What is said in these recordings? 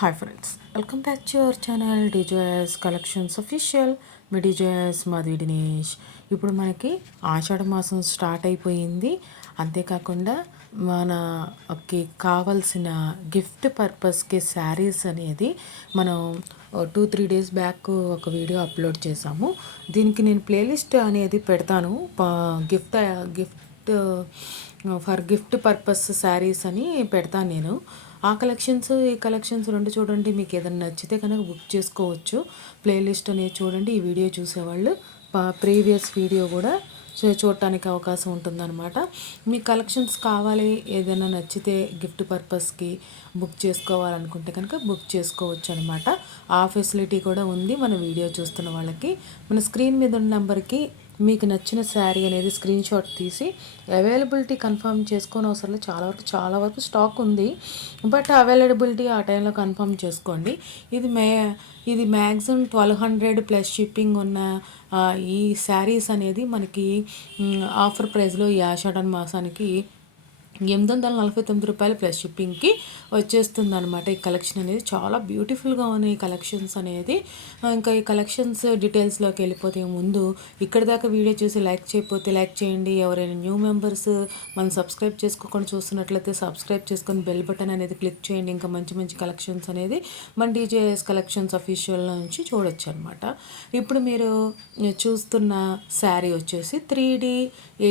Hi friends, welcome back to our channel DJS collections official. Me DJS Madhavi Dinesh. ఇప్పుడు మనకి ఆషాఢ మాసం start అయిపోయింది. అంతేకాకుండా మనకి కావాల్సిన గిఫ్ట్ పర్పస్కి శారీస్ అనేది మనం 2-3 డేస్ బ్యాక్ ఒక వీడియో అప్లోడ్ చేశాము. దీనికి నేను ప్లేలిస్ట్ అనేది పెడతాను. Gift gift for gift purpose saris అని పెడతాను నేను. ఆ కలెక్షన్స్ ఈ కలెక్షన్స్ రెండు చూడండి. మీకు ఏదైనా నచ్చితే కనుక బుక్ చేసుకోవచ్చు. ప్లేలిస్ట్ అనేది చూడండి. ఈ వీడియో చూసేవాళ్ళు ప్రీవియస్ వీడియో కూడా చూడటానికి అవకాశం ఉంటుందన్నమాట. మీ కలెక్షన్స్ కావాలి, ఏదైనా నచ్చితే గిఫ్ట్ పర్పస్కి బుక్ చేసుకోవాలనుకుంటే కనుక బుక్ చేసుకోవచ్చు అనమాట. ఆ ఫెసిలిటీ కూడా ఉంది మన వీడియో చూస్తున్న వాళ్ళకి. మన స్క్రీన్ మీద ఉన్న నెంబర్కి మీకు నచ్చిన శారీ అనేది స్క్రీన్ షాట్ తీసి అవైలబిలిటీ కన్ఫర్మ్ చేసుకొని అవసరం లేదు. చాలా వరకు స్టాక్ ఉంది, బట్ అవైలబిలిటీ ఆ టైంలో కన్ఫర్మ్ చేసుకోండి. ఇది మ్యాక్సిమం 1200 ప్లస్ షిప్పింగ్ ఉన్న ఈ శారీస్ అనేది మనకి ఆఫర్ ప్రైస్లో ఈ ఆషాఢ మాసానికి రూ. 849 ప్లస్ షిప్పింగ్కి వచ్చేస్తుంది అనమాట. ఈ కలెక్షన్ అనేది చాలా బ్యూటిఫుల్గా ఉన్నాయి. ఈ కలెక్షన్స్ అనేది ఇంకా ఈ కలెక్షన్స్ డీటెయిల్స్లోకి వెళ్ళిపోతే ముందు ఇక్కడ దాకా వీడియో చూసి లైక్ చేయకపోతే లైక్ చేయండి. ఎవరైనా న్యూ మెంబర్స్ మనం సబ్స్క్రైబ్ చేసుకోకుండా చూస్తున్నట్లయితే సబ్స్క్రైబ్ చేసుకొని బెల్ బటన్ అనేది క్లిక్ చేయండి. ఇంకా మంచి మంచి కలెక్షన్స్ అనేది మన డీజేఎస్ కలెక్షన్స్ అఫీషియల్ నుంచి చూడొచ్చు అనమాట. ఇప్పుడు మీరు చూస్తున్న శారీ వచ్చేసి 3D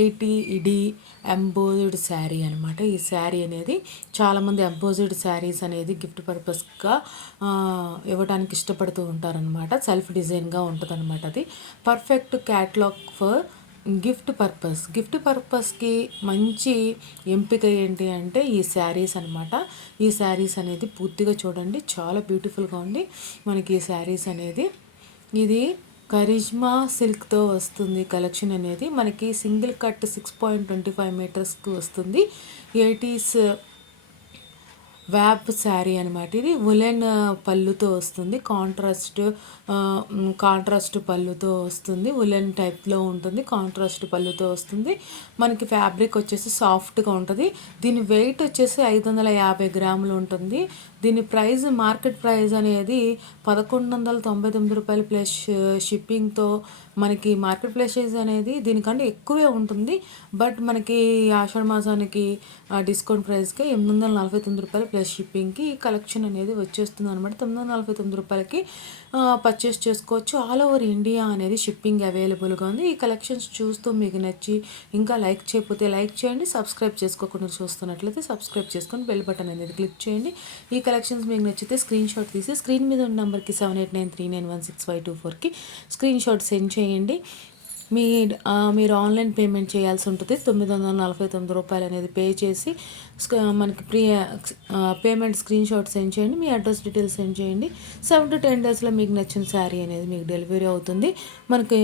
80 ఎంబోజ్డ్ శారీ అనమాట. ఈ శారీ అనేది చాలామంది ఎంబోజ్డ్ శారీస్ అనేది గిఫ్ట్ పర్పస్గా ఇవ్వడానికి ఇష్టపడుతూ ఉంటారనమాట. సెల్ఫ్ డిజైన్గా ఉంటుంది అనమాట. అది పర్ఫెక్ట్ క్యాటలాగ్ ఫర్ గిఫ్ట్ పర్పస్కి మంచి ఎంపిక ఏంటి అంటే ఈ శారీస్ అనమాట. ఈ శారీస్ అనేది పూర్తిగా చూడండి, చాలా బ్యూటిఫుల్గా ఉంది మనకి ఈ శారీస్ అనేది. ఇది కరిష్మా సిల్క్తో వస్తుంది కలెక్షన్ అనేది. మనకి సింగిల్ కట్ 6.25 మీటర్స్కి వస్తుంది. 80s వ్యాప్ శారీ అనమాట. ఇది ఉలెన్ పళ్ళుతో వస్తుంది. కాంట్రాస్ట్ పళ్ళుతో వస్తుంది. ఉలెన్ టైప్లో ఉంటుంది. కాంట్రాస్ట్ పళ్ళుతో వస్తుంది. మనకి ఫ్యాబ్రిక్ వచ్చేసి సాఫ్ట్గా ఉంటుంది. దీని వెయిట్ వచ్చేసి 550 గ్రాములు ఉంటుంది. దీని ప్రైస్ మార్కెట్ ప్రైస్ అనేది రూ. 1199 ప్లస్ షిప్పింగ్తో మనకి మార్కెట్ ప్రైస్ అనేది దీనికంటే ఎక్కువే ఉంటుంది. బట్ మనకి ఆషాఢ మాసానికి డిస్కౌంట్ ప్రైస్కి రూ. 849 ప్లస్ షిప్పింగ్కి ఈ కలెక్షన్ అనేది వచ్చేస్తుంది అనమాట. రూ. 949కి పర్చేస్ చేసుకోవచ్చు. ఆల్ ఓవర్ ఇండియా అనేది షిప్పింగ్ అవైలబుల్గా ఉంది. ఈ కలెక్షన్స్ చూస్తూ మీకు నచ్చి ఇంకా లైక్ చేయకపోతే లైక్ చేయండి. సబ్స్క్రైబ్ చేసుకోకుండా చూస్తున్నట్లయితే సబ్స్క్రైబ్ చేసుకొని బెల్ బటన్ అనేది క్లిక్ చేయండి. ఈ కలెక్షన్స్ మీకు నచ్చితే స్క్రీన్ షాట్ తీసి స్క్రీన్ మీద ఉన్న నెంబర్కి 7893916524కి స్క్రీన్ షాట్ సెండ్ చేయండి. మీరు ఆన్లైన్ పేమెంట్ చేయాల్సి ఉంటుంది. రూ. 949 అనేది పే చేసి మనకి పేమెంట్ స్క్రీన్ షాట్ సెండ్ చేయండి. మీ అడ్రస్ డీటెయిల్స్ సెండ్ చేయండి. 7 to 10 డేస్లో మీకు నచ్చిన శారీ అనేది మీకు డెలివరీ అవుతుంది. మనకి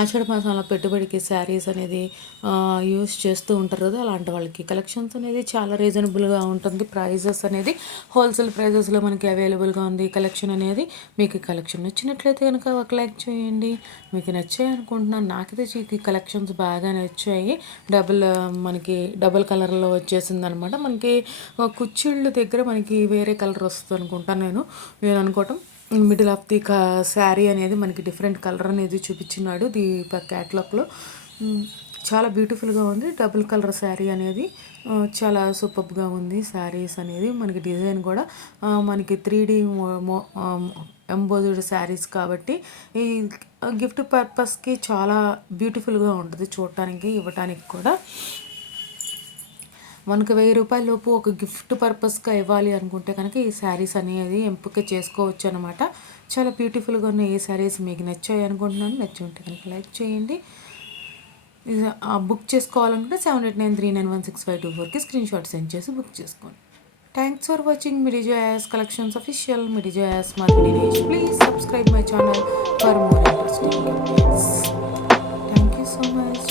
ఆషాఢ మాసంలో పెట్టుబడికి శారీస్ అనేది యూస్ చేస్తూ ఉంటారు కదా, అలాంటి వాళ్ళకి కలెక్షన్స్ అనేది చాలా రీజనబుల్గా ఉంటుంది. ప్రైజెస్ అనేది హోల్సేల్ ప్రైజెస్లో మనకి అవైలబుల్గా ఉంది. కలెక్షన్ అనేది మీకు కలెక్షన్ నచ్చినట్లయితే కనుక ఒక లైక్ చేయండి. మీకు నచ్చాయి అనుకుంటున్నాను. నాకైతే ఈ కలెక్షన్స్ బాగా నచ్చాయి. మనకి డబుల్ కలర్లో వచ్చేసింది అనమాట. మనకి కుచ్చిళ్ళు దగ్గర మనకి వేరే కలర్ వస్తుంది అనుకుంటాను నేను అనుకోవటం. మిడిల్ ఆఫ్ ది శారీ అనేది మనకి డిఫరెంట్ కలర్ అనేది చూపించినాడు ఈ క్యాటలాగ్లో. చాలా బ్యూటిఫుల్గా ఉంది. డబుల్ కలర్ శారీ అనేది చాలా సూపర్గా ఉంది. శారీస్ అనేది మనకి డిజైన్ కూడా మనకి 3D ఎంబోజ్డ్ శారీస్ కాబట్టి ఈ గిఫ్ట్ పర్పస్కి చాలా బ్యూటిఫుల్గా ఉంటుంది చూడటానికి, ఇవ్వటానికి కూడా. మనకు రూ. 1000 లోపు ఒక గిఫ్ట్ పర్పస్గా ఇవ్వాలి అనుకుంటే కనుక ఈ శారీస్ అనేది ఎంపిక చేసుకోవచ్చు అనమాట. చాలా బ్యూటిఫుల్గా ఉన్న ఈ శారీస్ మీకు నచ్చాయి అనుకుంటున్నాను. నచ్చి ఉంటే కనుక లైక్ చేయండి. బుక్ చేసుకోవాలనుకుంటే 7893916524కి స్క్రీన్ షాట్ సెండ్ చేసి బుక్ చేసుకోండి. థ్యాంక్స్ ఫర్ వాచింగ్ మిడిజోయాస్ కలెక్షన్స్ అఫీషియల్. మిడిజోయాస్ Madhavi Dinesh. Please subscribe my channel for more interesting videos. Thank you so much.